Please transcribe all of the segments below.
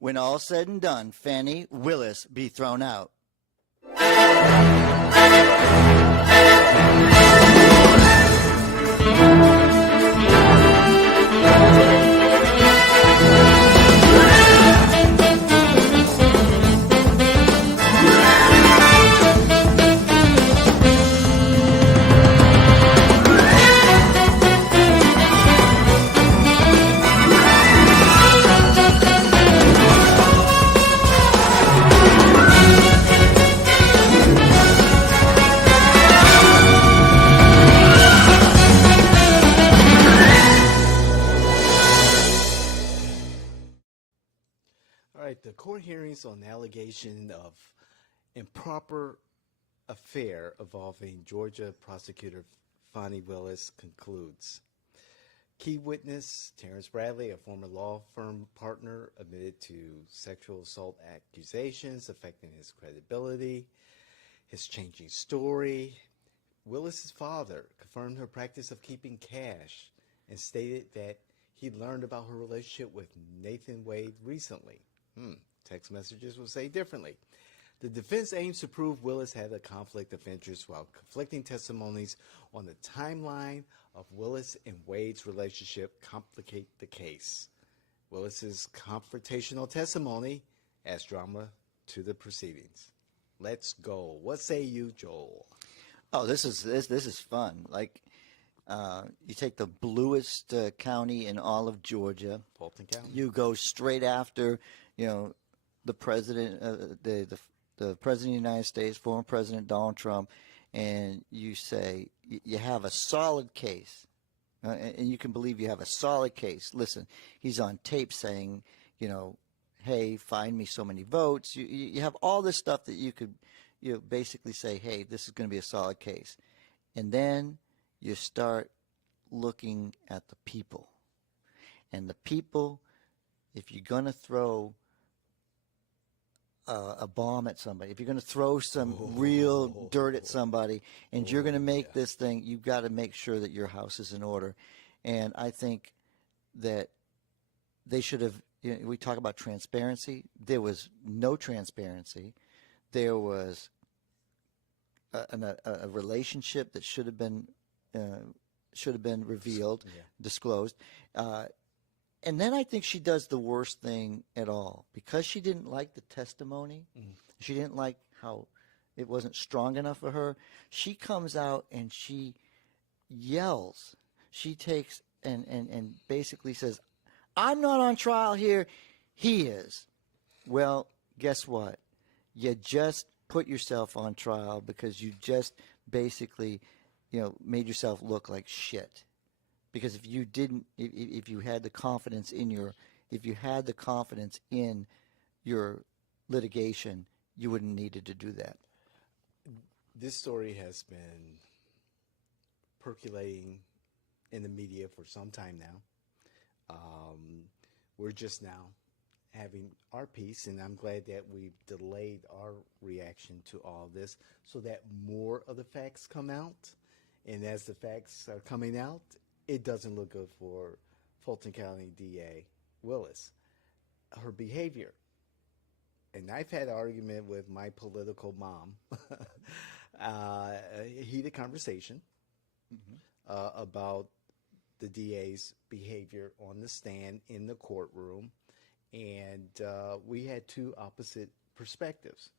When all's said and done, Fani Willis be thrown out. All right, the court hearings on the allegation of improper affair involving Georgia prosecutor Fani Willis concludes. Key witness Terrence Bradley, a former law firm partner, admitted to sexual assault accusations affecting his credibility, his changing story. Willis's father confirmed her practice of keeping cash and stated that he learned about her relationship with Nathan Wade recently. Text messages will say differently. The defense aims to prove Willis had a conflict of interest while conflicting testimonies on the timeline of Willis and Wade's relationship complicate the case. Willis's confrontational testimony adds drama to the proceedings. Let's go. What say you, Joel? Oh, this is fun. Like, you take the bluest county in all of Georgia. Fulton County. You go straight after, the president, the president of the United States, former President Donald Trump, and you say you have a solid case, and you can believe you have a solid case. Listen, he's on tape saying, hey, find me so many votes. You have all this stuff that you could, basically say, hey, this is going to be a solid case, and then you start looking at the people, and the people, if you're going to throw a bomb at somebody, if you're going to throw some real dirt at somebody, and you're going to make this thing, you've got to make sure that your house is in order. And I think that they should have, we talk about transparency. There was no transparency. There was a relationship that should have been revealed, disclosed. And then I think she does the worst thing at all. Because she didn't like the testimony, she didn't like how it wasn't strong enough for her, she comes out and she yells. She takes and basically says, I'm not on trial here, he is. Well, guess what? You just put yourself on trial because you just basically, made yourself look like shit. Because if you didn't, if you had the confidence in your litigation, you wouldn't needed to do that. This story has been percolating in the media for some time now. We're just now having our piece, and I'm glad that we've delayed our reaction to all this so that more of the facts come out. And as the facts are coming out, it doesn't look good for Fulton County DA Willis. Her behavior, and I've had an argument with my political mom, a heated conversation about the DA's behavior on the stand in the courtroom, and we had two opposite perspectives.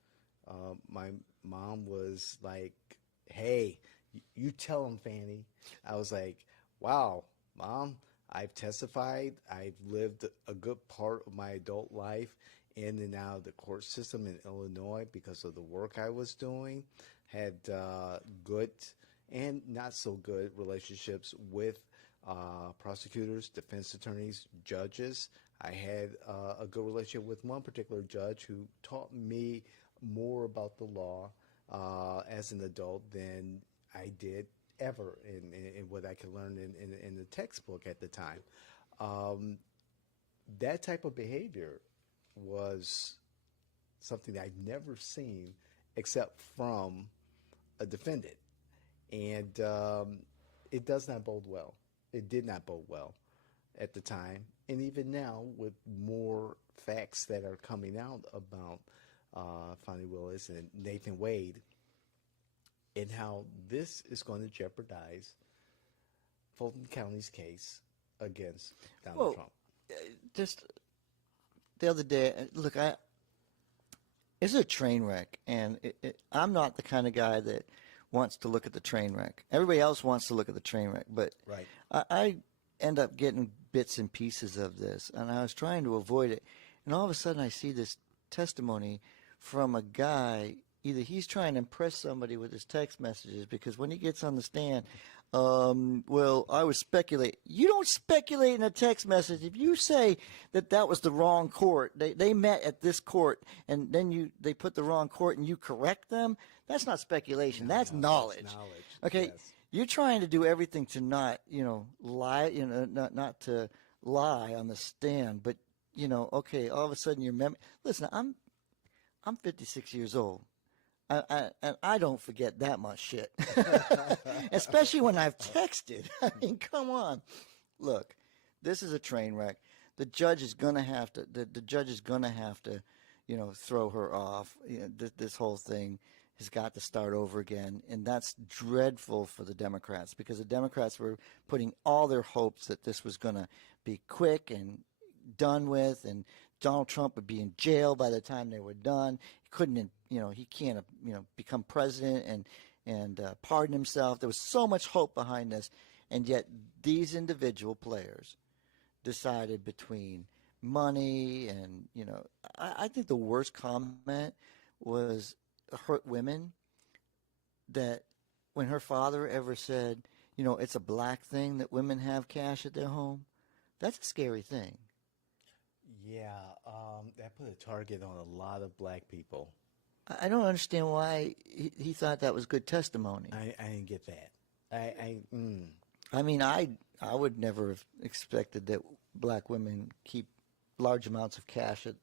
My mom was like, hey, you tell him, Fani. I was like, wow, Mom, I've testified. I've lived a good part of my adult life in and out of the court system in Illinois because of the work I was doing. Had good and not so good relationships with prosecutors, defense attorneys, judges. I had a good relationship with one particular judge who taught me more about the law as an adult than I did ever in what I could learn in the textbook at the time. That type of behavior was something I've never seen except from a defendant. And it does not bode well. It did not bode well at the time. And even now, with more facts that are coming out about Fani Willis and Nathan Wade, and how this is going to jeopardize Fulton County's case against Donald Well, Trump. just the other day, look, it's a train wreck, and I'm not the kind of guy that wants to look at the train wreck. Everybody else wants to look at the train wreck, but Right. I end up getting bits and pieces of this, and I was trying to avoid it. And all of a sudden, I see this testimony from a guy. Either he's trying to impress somebody with his text messages, because when he gets on the stand, well, I was speculating. You don't speculate in a text message. If you say that was the wrong court, they met at this court, and then they put the wrong court, and you correct them, that's not speculation. That's knowledge. That's knowledge. Okay, Yes. you're trying to do everything to not, lie, not to lie on the stand, but okay, all of a sudden your memory. Listen, I'm 56 years old. And I don't forget that much shit, especially when I've texted. I mean, come on. Look, this is a train wreck. The judge is gonna have to. The judge is gonna have to, throw her off. This whole thing has got to start over again, and that's dreadful for the Democrats, because the Democrats were putting all their hopes that this was gonna be quick and done with, and Donald Trump would be in jail by the time they were done. He couldn't, he can't, become president and pardon himself. There was so much hope behind this, and yet these individual players decided between money and, I think the worst comment was hurt women, that when her father ever said, it's a black thing that women have cash at their home, that's a scary thing. Yeah, that put a target on a lot of black people. I don't understand why he thought that was good testimony. I didn't get that. I mean, I would never have expected that black women keep large amounts of cash at,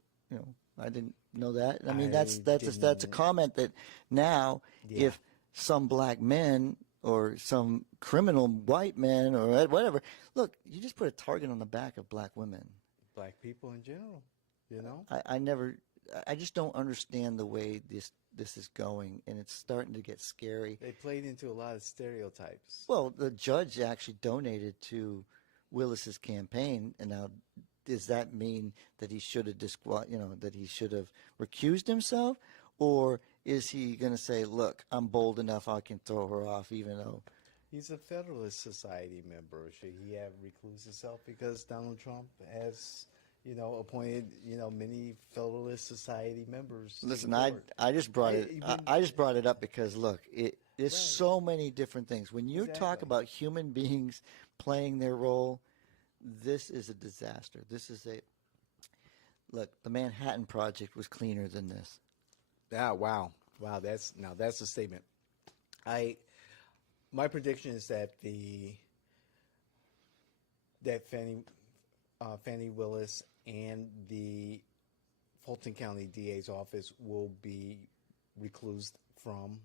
I didn't know that. I mean, that's a comment that now, Yeah. if some black men or some criminal white men or whatever, look, you just put a target on the back of black women. Black people in general, I just don't understand the way this is going, and it's starting to get scary. They played into a lot of stereotypes. Well, the judge actually donated to Willis's campaign, and now does that mean that he should have that he should have recused himself, or is he going to say, "Look, I'm bold enough, I can throw her off," even though He's a Federalist Society member. Should he have reclused himself because Donald Trump has, appointed, many Federalist Society members? Listen, I just brought it up because look, there's so many different things. When you talk about human beings playing their role, this is a disaster. Look, the Manhattan Project was cleaner than this. Yeah, wow, that's a statement. My prediction is that Fani Willis and the Fulton County DA's office will be reclused from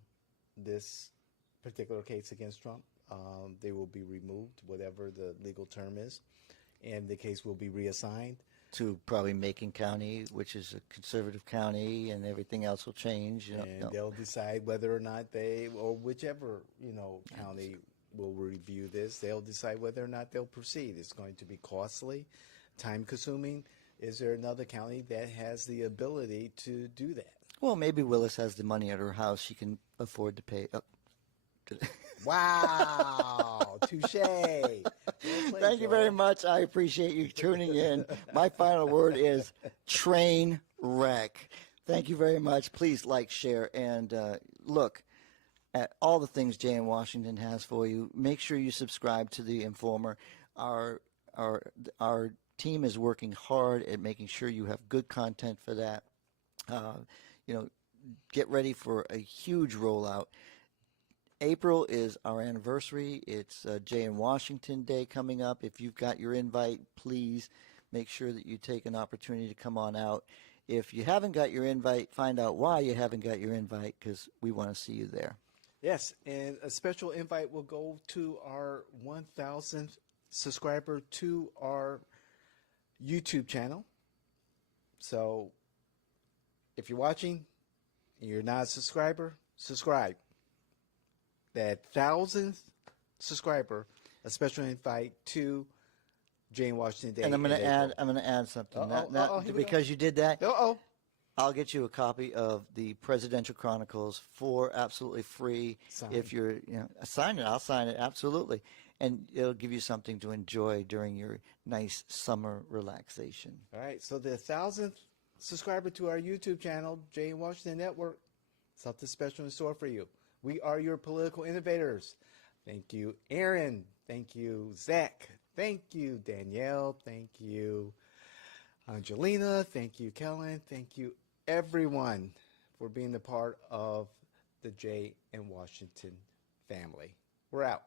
this particular case against Trump. They will be removed, whatever the legal term is, and the case will be reassigned to probably Macon County, which is a conservative county, and everything else will change. And they'll decide whether or not or whichever, county will review this, they'll decide whether or not they'll proceed. It's going to be costly, time-consuming. Is there another county that has the ability to do that? Well, maybe Willis has the money at her house. She can afford to pay. Wow, touche. Thank you very much. I appreciate you tuning in. My final word is train wreck. Thank you very much. Please like, share, and look at all the things Jay in Washington has for you. Make sure you subscribe to the Informer. Our team is working hard at making sure you have good content for that. Get ready for a huge rollout. April is our anniversary. It's Jay in Washington Day coming up. If you've got your invite, please make sure that you take an opportunity to come on out. If you haven't got your invite, find out why you haven't got your invite, because we want to see you there. Yes, and a special invite will go to our 1,000th subscriber to our YouTube channel. So if you're watching and you're not a subscriber, subscribe. That 1,000th subscriber, a special invite to Jane Washington Day. And I'm going in to add. April. I'm going to add something. Here we go. Because you did that, Uh-oh. I'll get you a copy of the Presidential Chronicles for absolutely free. Sign. If you're, sign it. I'll sign it absolutely, and it'll give you something to enjoy during your nice summer relaxation. All right. So the 1,000th subscriber to our YouTube channel, Jane Washington Network, something special in store for you. We are your political innovators. Thank you, Aaron. Thank you, Zach. Thank you, Danielle. Thank you, Angelina. Thank you, Kellen. Thank you, everyone, for being a part of the Jay and Washington family. We're out.